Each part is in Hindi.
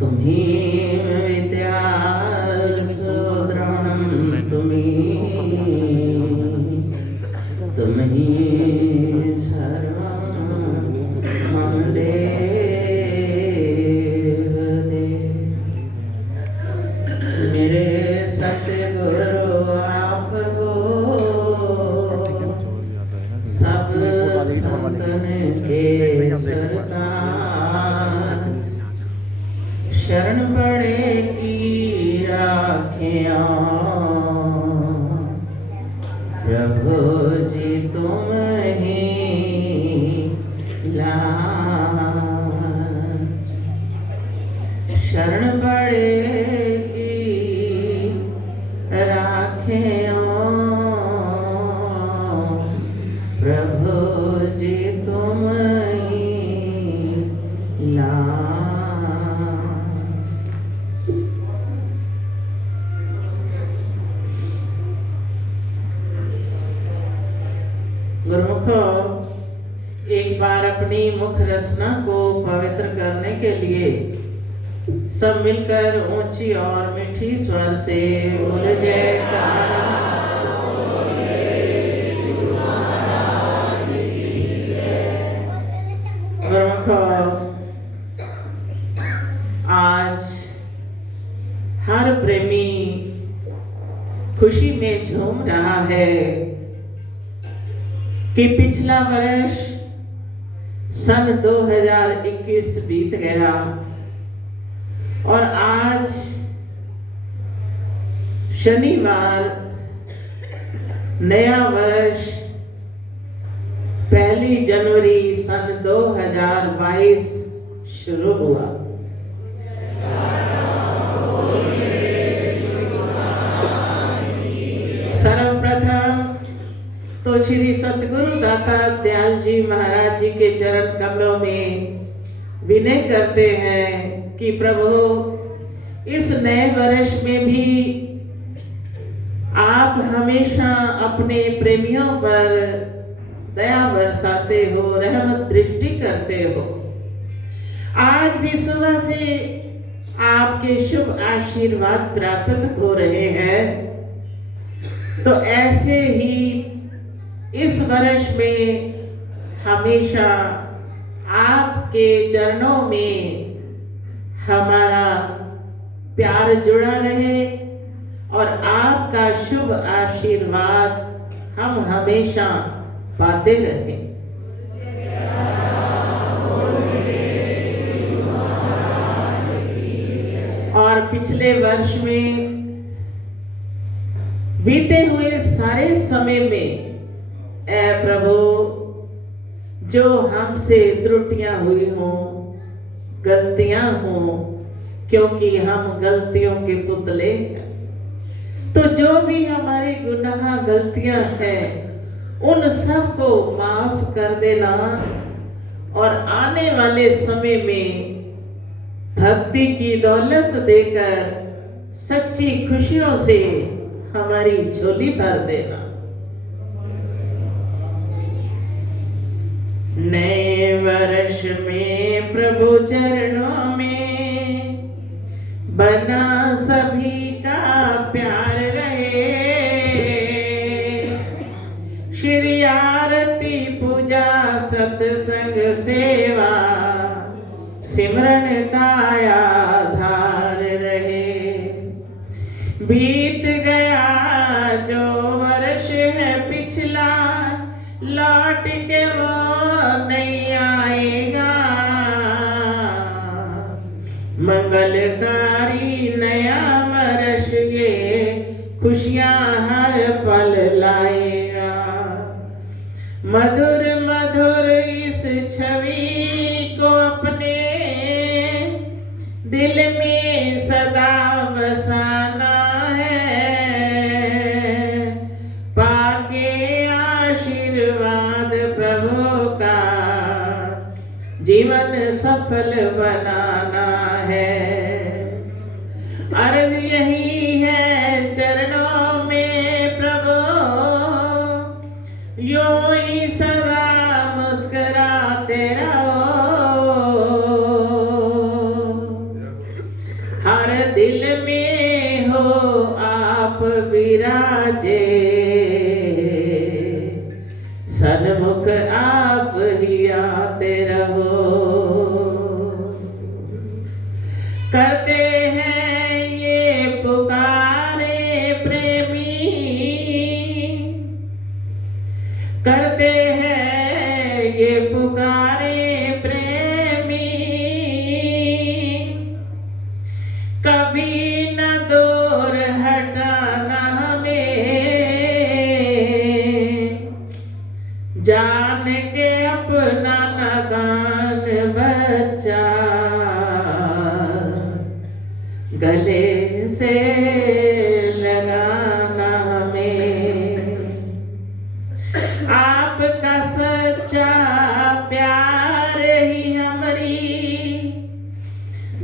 तुम्ही विद्या सुद्रवणं तुम्ही सर्वं मम देव देव। मेरे सतगुरु आप हो, सब संतन के सरताज। शरण पड़े की राखिया प्रभु जी तुम ही लाज। शरण पड़े की राखिया प्रभु जी तुम ही लाज। गुरुमुखो, एक बार अपनी मुख रचना को पवित्र करने के लिए सब मिलकर ऊंची और मीठी स्वर से बोले जयकारा। गुरुमुखो, आज हर प्रेमी खुशी में झूम रहा है कि पिछला वर्ष सन 2021 बीत गया और आज शनिवार नया वर्ष 1 जनवरी सन 2022 शुरू हुआ। सर्वप्रथम तो श्री सतगुरु दाता दयाल जी महाराज जी के चरण कमलों में विनय करते हैं कि प्रभु इस नए वर्ष में भी आप हमेशा अपने प्रेमियों पर दया बरसाते हो, रहमत दृष्टि करते हो। आज भी सुबह से आपके शुभ आशीर्वाद प्राप्त हो रहे हैं, तो ऐसे ही इस वर्ष में हमेशा आपके चरणों में हमारा प्यार जुड़ा रहे और आपका शुभ आशीर्वाद हम हमेशा पाते रहें। और पिछले वर्ष में बीते हुए सारे समय में ऐ प्रभु जो हमसे त्रुटियां हुई हों, गलतियां हों, क्योंकि हम गलतियों के पुतले हैं, तो जो भी हमारे गुनाह गलतियां हैं उन सब को माफ कर देना और आने वाले समय में भक्ति की दौलत देकर सच्ची खुशियों से हमारी झोली भर देना। नए वर्ष में प्रभु चरणों में बना सभी का प्यार रहे। श्री आरती पूजा सत्संग सेवा सिमरन का आधार रहे। बीत गया जो वर्ष है पिछला लौट के वो नहीं आएगा। मंगलकारी नया वर्ष ये खुशियां हर पल लाएगा। मधुर मधुर इस छवि को अपने दिल में सदा बसाना है। पाके आशीर्वाद प्रभु का जीवन सफल बनाना है। अर्ज यही है चरणों में प्रभु यूं ही सदा मुस्कुराते रहो। रहो। करते हैं ये पुकारे प्रेमी, करते हैं ये पुकारे प्रेमी, कभी न दूर हटाना हमें, जान के अपना नादान बच्चा गले से लगाना हमें। आपका सच्चा प्यार ही हमारी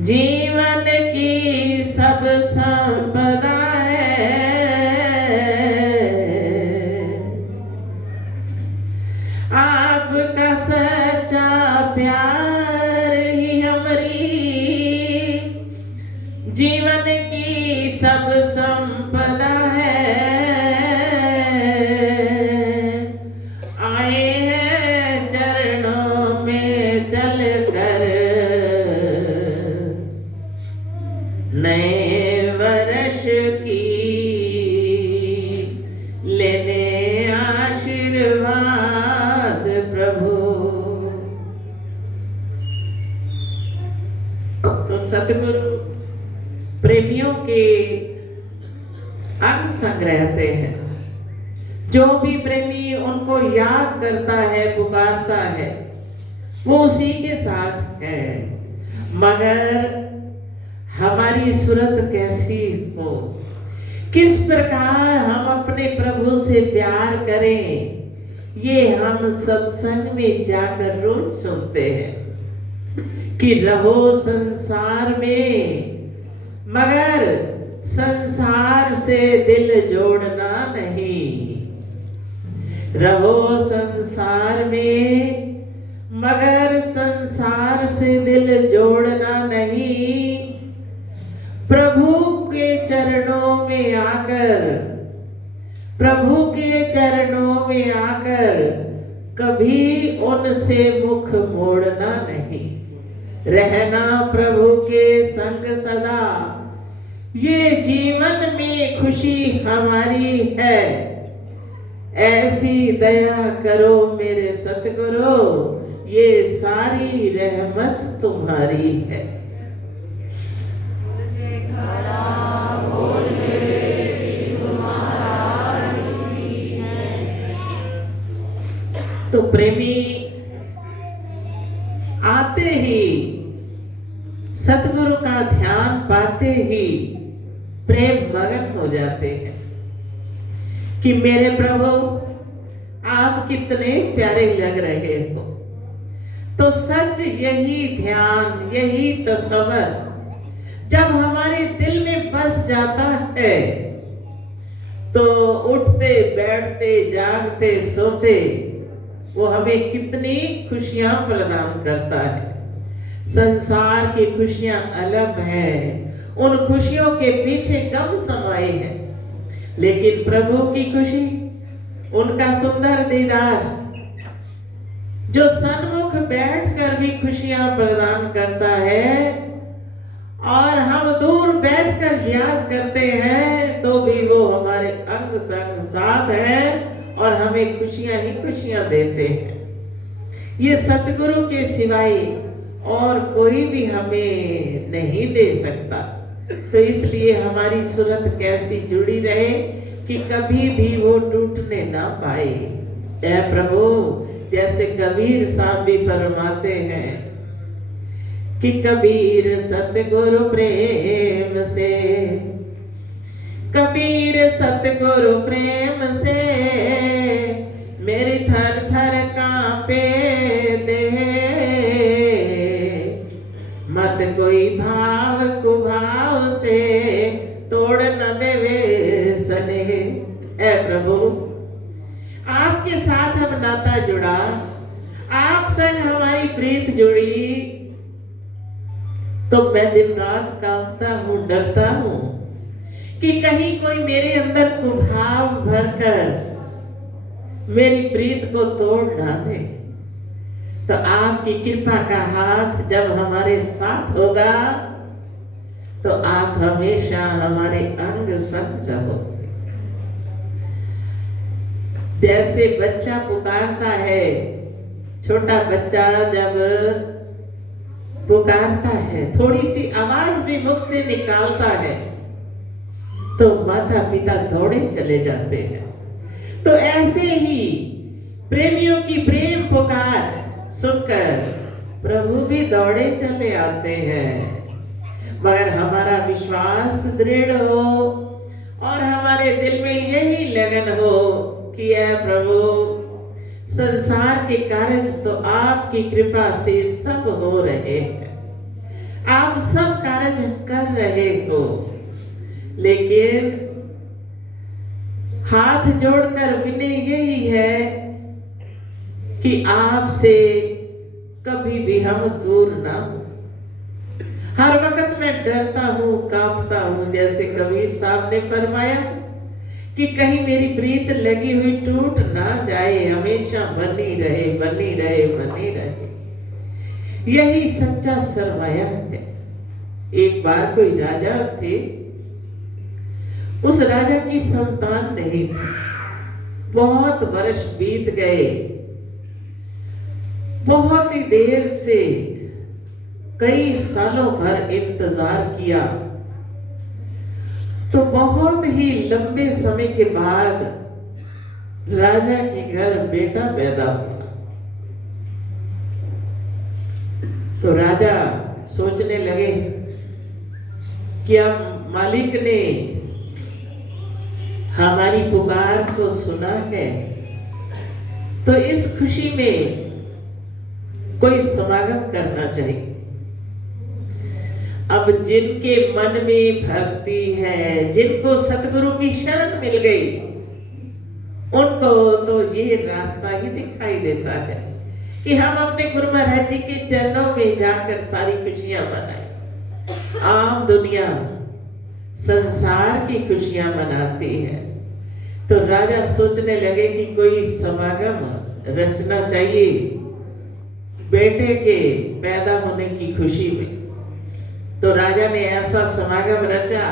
जीवन की सब संपदा है। आपका सच्चा प्यार ही हमारी जीवन की सब संपदा है। आए हैं चरणों में चलकर नए वर्ष की लेने आशीर्वाद प्रभु। तो सतगुरु प्रेमियों के अंग संग रहते हैं। जो भी प्रेमी उनको याद करता है, पुकारता है, वो उसी के साथ है। मगर हमारी सूरत कैसी हो, किस प्रकार हम अपने प्रभु से प्यार करें, ये हम सत्संग में जाकर रोज सुनते हैं कि रहो संसार में मगर संसार से दिल जोड़ना नहीं। रहो संसार में मगर संसार से दिल जोड़ना नहीं। प्रभु के चरणों में आकर, प्रभु के चरणों में आकर कभी उनसे मुख मोड़ना नहीं। रहना प्रभु के संग सदा, ये जीवन में खुशी हमारी है। ऐसी दया करो मेरे सतगुरु, ये सारी रहमत तुम्हारी है। तो प्रेमी आते ही, सतगुरु का ध्यान पाते ही प्रेम मगन हो जाते हैं कि मेरे प्रभु आप कितने प्यारे लग रहे हो। तो सच यही ध्यान, यही तसव्वुर जब हमारे दिल में बस जाता है तो उठते बैठते जागते सोते वो हमें कितनी खुशियां प्रदान करता है। संसार की खुशियां अलग हैं, उन खुशियों के पीछे गम समाये हैं, लेकिन प्रभु की खुशी, उनका सुंदर दीदार जो सन्मुख बैठकर भी खुशियां प्रदान करता है और हम दूर बैठकर याद करते हैं तो भी वो हमारे अंग संग साथ है और हमें खुशियां ही खुशियां देते हैं। ये सतगुरु के सिवाय और कोई भी हमें नहीं दे सकता। तो इसलिए हमारी सूरत कैसी जुड़ी रहे कि कभी भी वो टूटने ना पाए। ऐ प्रभु, जैसे कबीर साहब भी फरमाते हैं कि कबीर सतगुरु प्रेम से, कबीर सतगुरु प्रेम से मेरी थर थर कांपे देह, मत कोई भाव कुभाव से तोड़ न देवे स्नेह। ऐ प्रभु, आपके साथ हम नाता जुड़ा, आप संग हमारी प्रीत जुड़ी, तो मैं दिन रात कांपता हूँ, डरता हूँ कि कहीं कोई मेरे अंदर कुभाव भरकर मेरी प्रीत को तोड़ ना दे। तो आपकी कृपा का हाथ जब हमारे साथ होगा तो आप हमेशा हमारे अंग संग रहोगे। जैसे बच्चा पुकारता है, छोटा बच्चा जब पुकारता है, थोड़ी सी आवाज भी मुख से निकालता है तो माता पिता दौड़े चले जाते हैं। तो ऐसे ही प्रेमियों की प्रेम पुकार सुनकर प्रभु भी दौड़े चले आते हैं। मगर हमारा विश्वास दृढ़ हो और हमारे दिल में यही लगन हो कि यह प्रभु संसार के कार्य तो आपकी कृपा से सब हो रहे हैं, आप सब कार्य कर रहे हो, लेकिन हाथ जोड़कर विनय यही है कि आपसे कभी भी हम दूर ना हो। हर वक्त मैं डरता हूँ, कांपता हूँ, जैसे कबीर साहब ने फरमाया कि कहीं मेरी प्रीत लगी हुई टूट ना जाए, हमेशा बनी रहे बनी रहे बनी रहे। यही सच्चा सरमाया है। एक बार कोई राजा थे, उस राजा की संतान नहीं थी। बहुत वर्ष बीत गए, बहुत ही देर से कई सालों भर इंतजार किया, तो बहुत ही लंबे समय के बाद राजा के घर बेटा पैदा हुआ। तो राजा सोचने लगे कि अब मालिक ने हमारी पुकार को सुना है, तो इस खुशी में कोई समागम करना चाहिए। अब जिनके मन में भक्ति है, जिनको सतगुरु की शरण मिल गई, उनको तो ये रास्ता ही दिखाई देता है कि हम अपने गुरु महाराज जी के चरणों में जाकर सारी खुशियां मनाएं। आम दुनिया संसार की खुशियां मनाती है, तो राजा सोचने लगे कि कोई समागम रचना चाहिए बेटे के पैदा होने की खुशी में। तो राजा ने ऐसा समागम रचा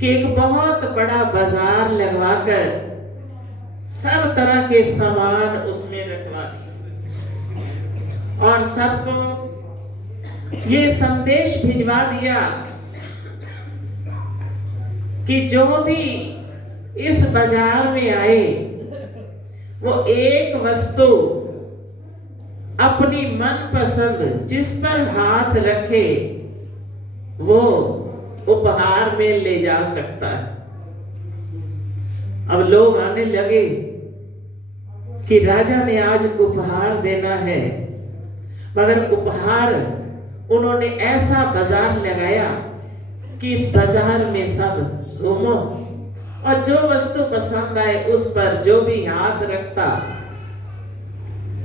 कि एक बहुत बड़ा बाजार लगवाकर सब तरह के सामान उसमें रखवा दिए और सबको ये संदेश भिजवा दिया कि जो भी इस बाजार में आए वो एक वस्तु अपनी मनपसंद जिस पर हाथ रखे वो उपहार में ले जा सकता है। अब लोग आने लगे कि राजा ने आज उपहार देना है, मगर उपहार उन्होंने ऐसा बाजार लगाया कि इस बाजार में सब घूमो और जो वस्तु पसंद आए उस पर जो भी हाथ रखता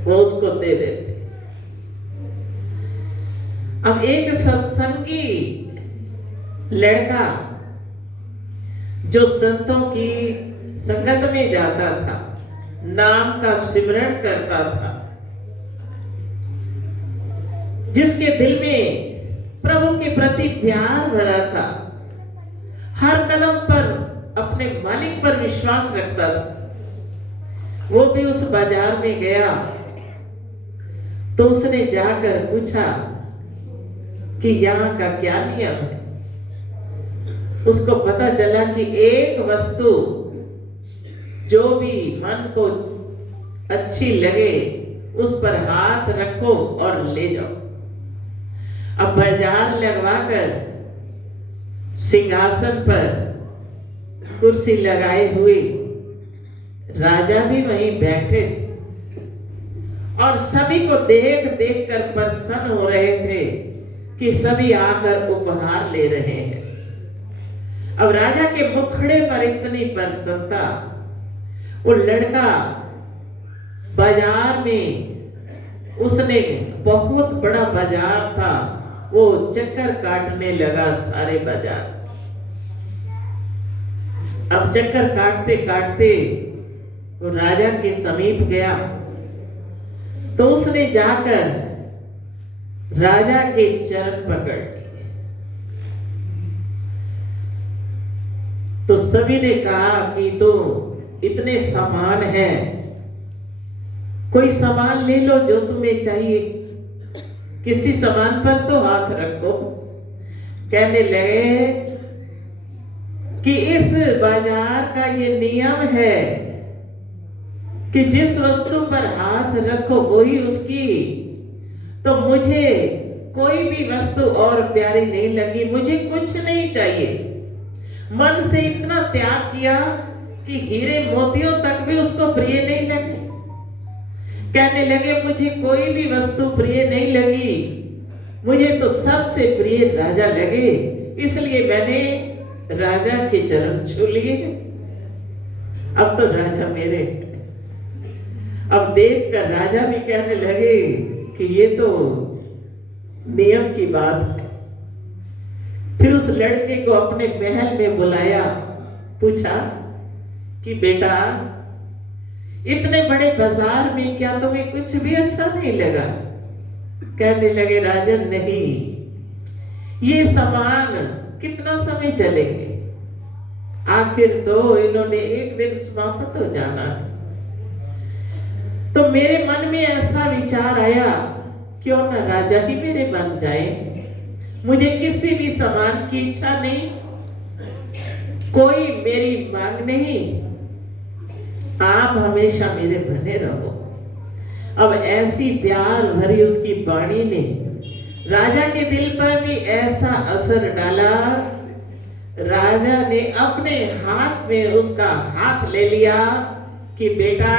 वो उसको दे देते। अब एक सत्संगी लड़का जो संतों की संगत में जाता था, नाम का सिमरन करता था, जिसके दिल में प्रभु के प्रति प्यार भरा था, हर कदम पर अपने मालिक पर विश्वास रखता था, वो भी उस बाजार में गया तो उसने जाकर पूछा कि यहाँ का क्या नियम है। उसको पता चला कि एक वस्तु जो भी मन को अच्छी लगे उस पर हाथ रखो और ले जाओ। अब बाजार लगवाकर सिंहासन पर कुर्सी लगाए हुए राजा भी वहीं बैठे थे और सभी को देख देख कर प्रसन्न हो रहे थे कि सभी आकर उपहार ले रहे हैं। अब राजा के मुखड़े पर इतनी प्रसन्नता, वो लड़का बाजार में, उसने बहुत बड़ा बाजार था, वो चक्कर काटने लगा सारे बाजार। अब चक्कर काटते काटते वो राजा के समीप गया तो उसने जाकर राजा के चरण पकड़ लिए। तो सभी ने कहा कि तो इतने सामान है, कोई सामान ले लो जो तुम्हें चाहिए, किसी सामान पर तो हाथ रखो। कहने लगे कि इस बाजार का ये नियम है कि जिस वस्तु पर हाथ रखो वही उसकी। तो मुझे कोई भी वस्तु और प्यारी नहीं लगी, मुझे कुछ नहीं चाहिए। मन से इतना त्याग किया कि हीरे मोतियों तक भी उसको प्रिय नहीं लगे। कहने लगे मुझे कोई भी वस्तु प्रिय नहीं लगी, मुझे तो सबसे प्रिय राजा लगे, इसलिए मैंने राजा के चरण छू लिए। अब तो राजा मेरे। अब देखकर राजा भी कहने लगे कि ये तो नियम की बात है। फिर उस लड़के को अपने महल में बुलाया, पूछा कि बेटा इतने बड़े बाजार में क्या तुम्हें कुछ भी अच्छा नहीं लगा? कहने लगे राजन नहीं, ये सामान कितना समय चलेंगे, आखिर तो इन्होंने एक दिन समाप्त हो जाना है। तो मेरे मन में ऐसा विचार आया, क्यों ना राजा ही मेरे बन जाए। मुझे किसी भी सामान की इच्छा नहीं, कोई मेरी मांग नहीं, आप हमेशा मेरे बने रहो। अब ऐसी प्यार भरी उसकी वाणी ने राजा के दिल पर भी ऐसा असर डाला, राजा ने अपने हाथ में उसका हाथ ले लिया कि बेटा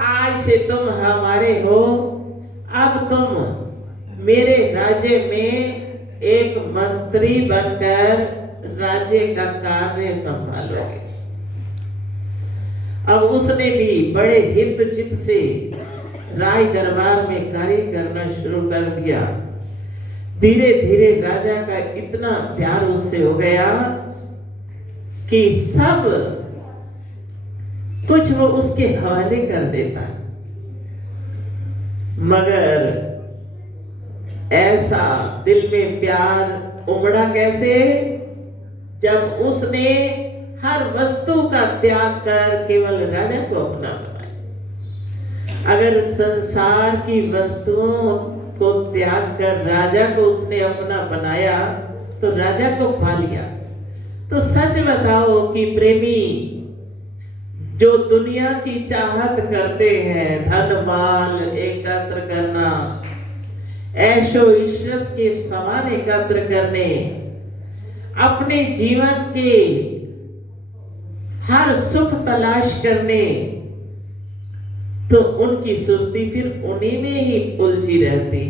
आज से तुम हमारे हो, अब तुम मेरे राज्य में एक मंत्री बनकर राज्य का कार्य संभालोगे। अब उसने भी बड़े हित चित से राय दरबार में कार्य करना शुरू कर दिया। धीरे धीरे राजा का इतना प्यार उससे हो गया कि सब कुछ वो उसके हवाले कर देता। मगर ऐसा दिल में प्यार उमड़ा कैसे, जब उसने हर वस्तु का त्याग कर केवल राजा को अपना बनाया। अगर संसार की वस्तुओं को त्याग कर राजा को उसने अपना बनाया तो राजा को पा लिया। तो सच बताओ कि प्रेमी जो दुनिया की चाहत करते हैं, धन माल एकत्र करना, ऐशो इशरत के सामान एकत्र करने, अपने जीवन के हर सुख तलाश करने, तो उनकी सुस्ती फिर उन्हीं में ही उलझी रहती।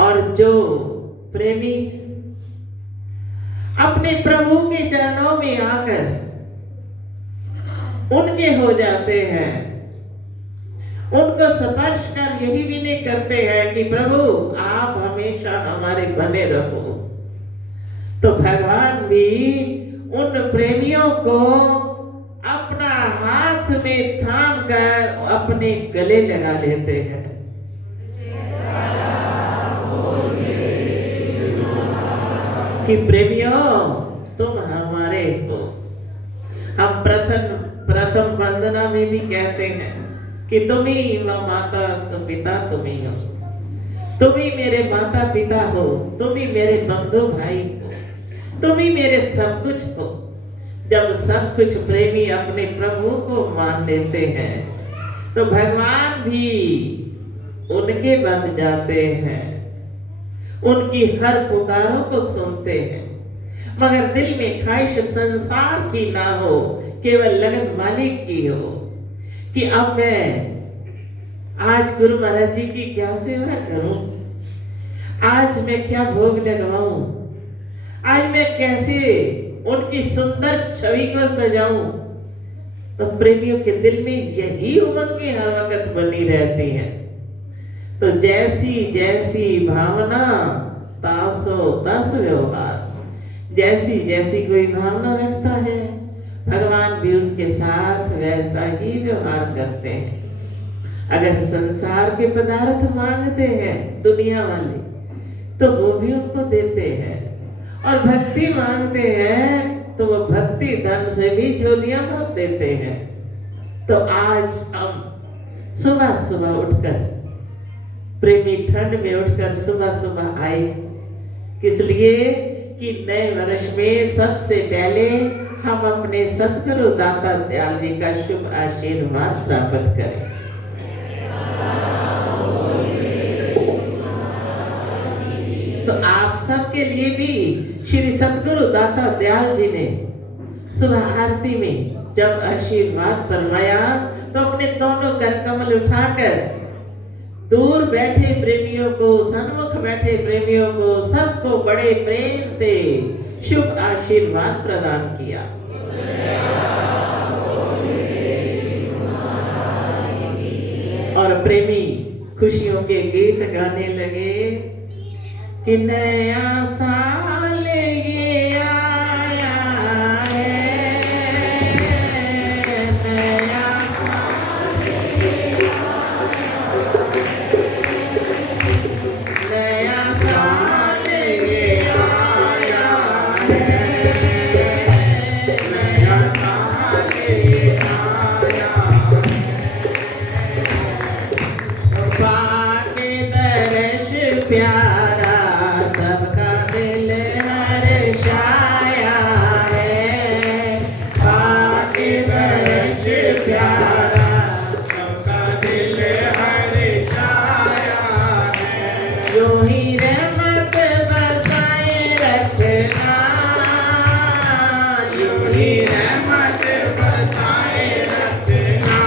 और जो प्रेमी अपने प्रभु के चरणों में आकर उनके हो जाते हैं, उनको स्पर्श कर यही विनय करते हैं कि प्रभु आप हमेशा हमारे बने रहो, तो भगवान भी उन प्रेमियों को अपना हाथ में थाम कर अपने गले लगा लेते हैं। कि प्रेमियों तुम हमारे हो। हम प्रथम वंदना में भी कहते हैं कि तुम ही व माता पिता तुम ही हो, तुम ही मेरे माता पिता हो, तुम ही मेरे बंधु भाई हो, तुम ही मेरे सब कुछ हो। जब सब कुछ प्रेमी अपने प्रभु को मान लेते हैं तो भगवान भी उनके बन जाते हैं, उनकी हर पुकारों को सुनते हैं। मगर दिल में ख्वाहिश संसार की ना हो, केवल लगन मालिक की हो कि अब मैं आज गुरु महाराज जी की क्या सेवा करूं, आज मैं क्या भोग लगवाऊं, आज मैं कैसे उनकी सुंदर छवि को सजाऊं। तो प्रेमियों के दिल में यही उमंगें हर वक्त बनी रहती हैं। तो जैसी जैसी भावना तासो तस व्यवहार, जैसी जैसी कोई भावना रखता है भगवान भी उसके साथ वैसा ही व्यवहार करते हैं। अगर संसार के पदार्थ मांगते हैं दुनिया वाले, तो वो भी उनको देते हैं, और भक्ति मांगते हैं तो वो भक्ति धन से भी झोलियां भर देते हैं। तो आज हम सुबह सुबह उठकर, प्रेमी ठंड में उठकर सुबह सुबह आए, किस लिए कि नए वर्ष में सबसे पहले हम अपने सतगुरु दाता दयाल जी का शुभ आशीर्वाद प्राप्त करें। तो आप सबके लिए भी श्री सतगुरु दाता दयाल जी ने सुबह आरती में जब आशीर्वाद फरमाया, तो अपने दोनों कर कमल उठाकर दूर बैठे प्रेमियों को, सन्मुख बैठे प्रेमियों को, सबको बड़े प्रेम से शुभ आशीर्वाद प्रदान किया। और प्रेमी खुशियों के गीत गाने लगे कि नया साल ये आया है, नया साल ये नया साल ये आया है, नया साल ये आया है, पाके दर्श प्यारा सबका दिल हर्षाया है, पाके दर्श प्यारा सबका दिल हर्षाया है, जो ही रहमत बरसाए रखना, जो ही रहमत बरसाए रखना,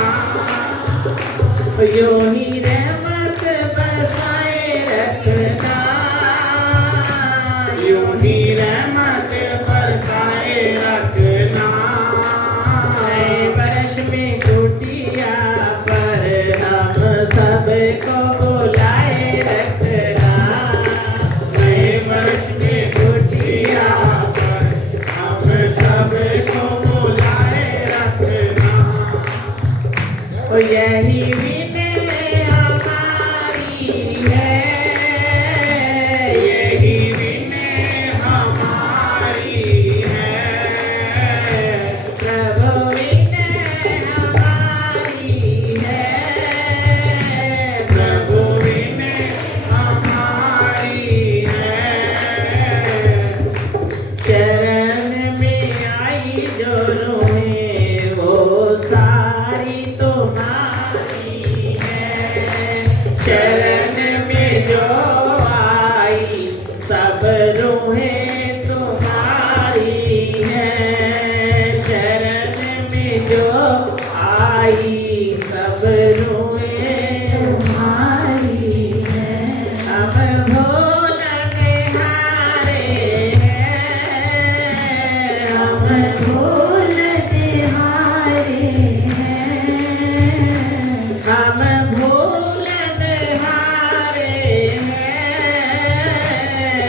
जो ही रहमत बरसाए रखना, जो ही रहमत बरसाए रखना, नए वर्ष में कुटिया पर हम सबको बुलाए रखना, नए वर्ष में कुटिया पर हम सबको बुलाए रखना, और यही विनय हमारी है, यही विनय हमारी है, प्रभु विनय हमारी है, प्रभु विनय हमारी है, चरण में आई जो रोए वो सारी तुम्हारी है, चरण में जो आई सब रूहें तुम्हारी है, चरण में जो आई सब रूहें तुम्हारी है, हम भोलने हारे हैं, हम भोलने हारे हैं, हम भोलने हारे हैं,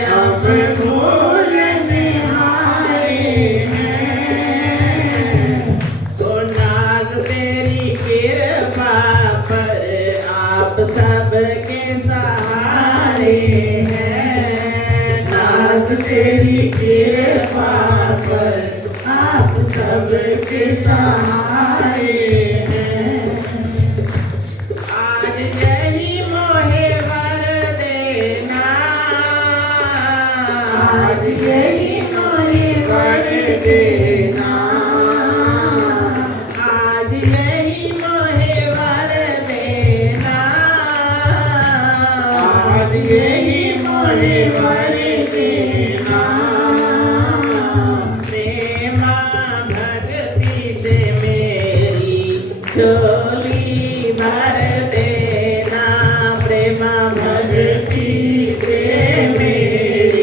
हम भोलने हारे हैं, तो नाग तेरी कृपा पर आप सबके सहारे हैं, नाग तेरी कृपा पर आप सबके सहारे हैं, आज यही मोहे वर देना, आज यही मोहे वर देना, आज यही मोहे वर देना, आज यही मोहे वर देना, प्रेमा भक्ति से मेरी झोली भर देना, प्रेमा भक्ति से मेरी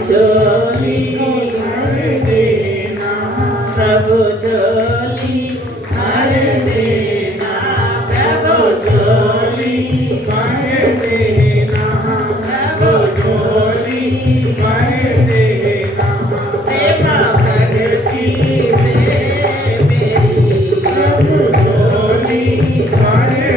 झोली भर देना, प्रभु झोली भर देना, प्रभु झोली भर देना, प्रभु झोली भर देना, प्रेमा भक्ति से मेरी प्रभु झोली भर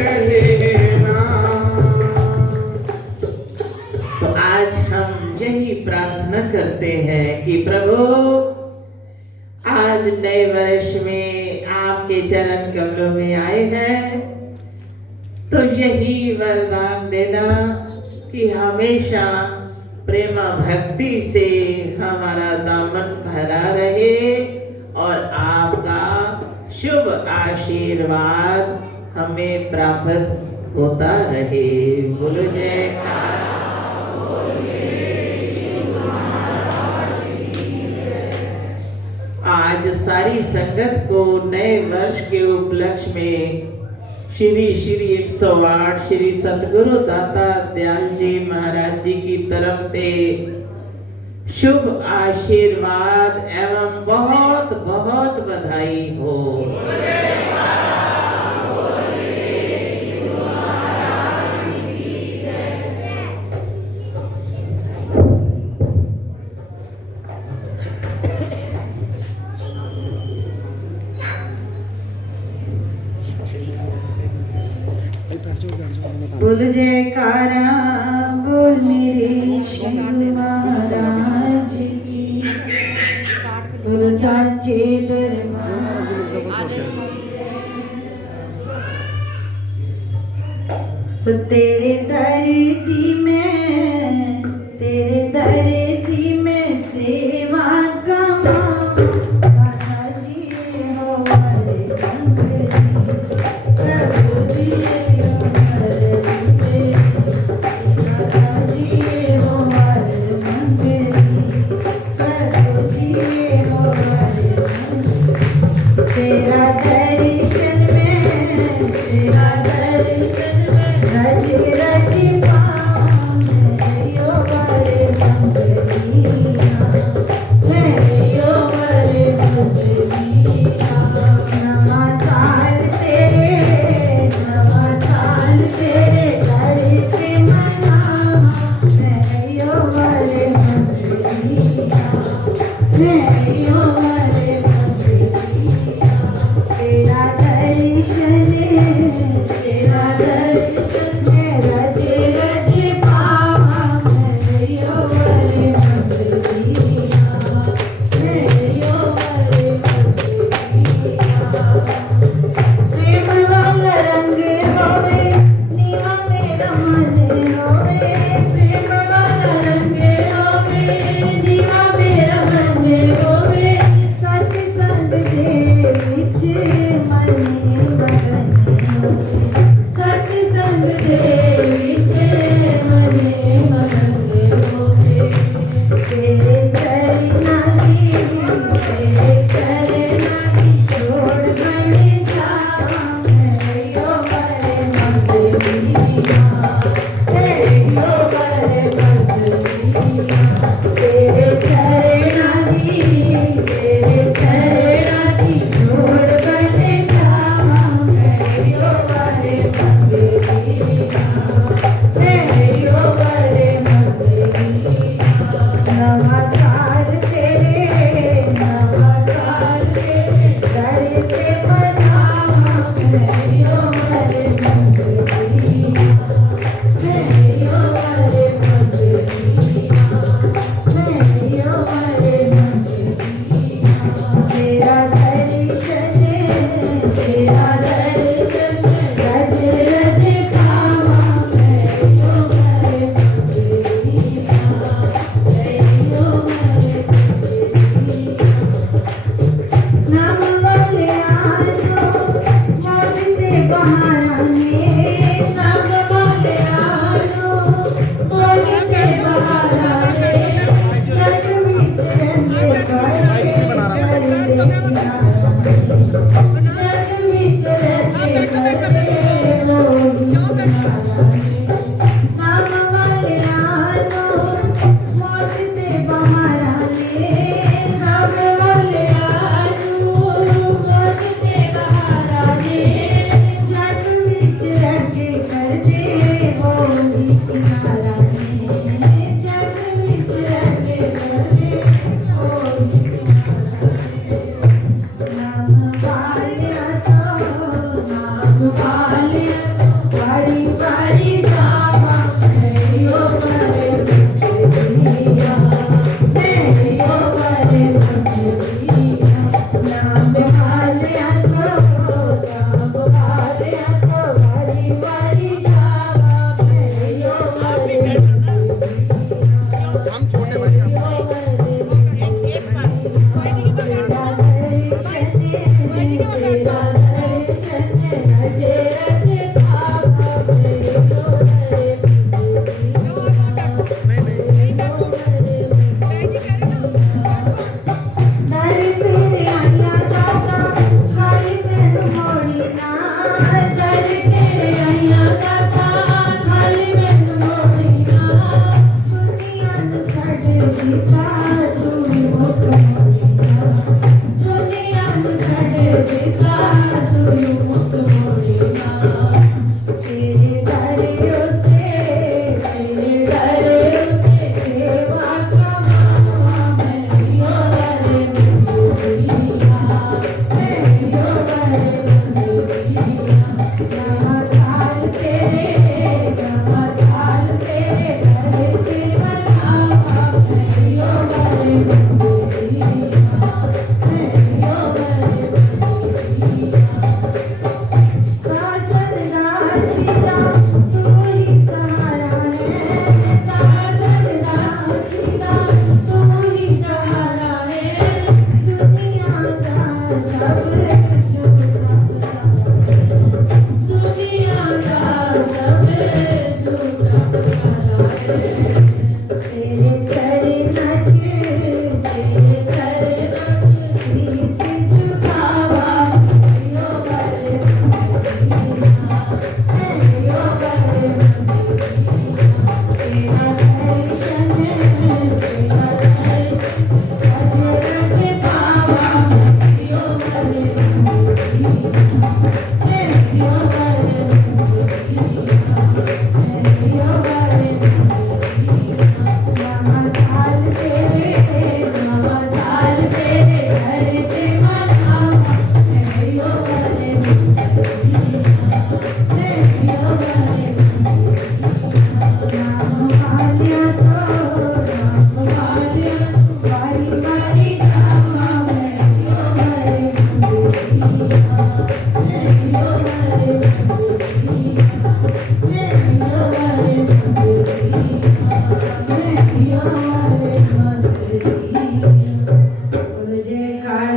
यही प्रार्थना करते हैं कि प्रभु आज नए वर्ष में आपके चरण कमलों में आए हैं, तो यही वरदान देना कि हमेशा प्रेम भक्ति से हमारा दामन भरा रहे और आपका शुभ आशीर्वाद हमें प्राप्त होता रहे। बोलो जय। आज सारी संगत को नए वर्ष के उपलक्ष्य में श्री 108 श्री सतगुरु दाता दयाल जी महाराज जी की तरफ से शुभ आशीर्वाद एवं बहुत बहुत बधाई हो। बोल जयकारा बोल मेरे शिव महाराज की, बोल साचे दरबार। तेरे दर्दी में, तेरे दर्दी में सेवा का माता जी हो हरे मंगली, प्रभु जी हो हरे मंगली, माता जी हो हरे मंगली, प्रभु जी हो हरे मंगली। तेरा दर्शन में, तेरा दर्शन में रज रज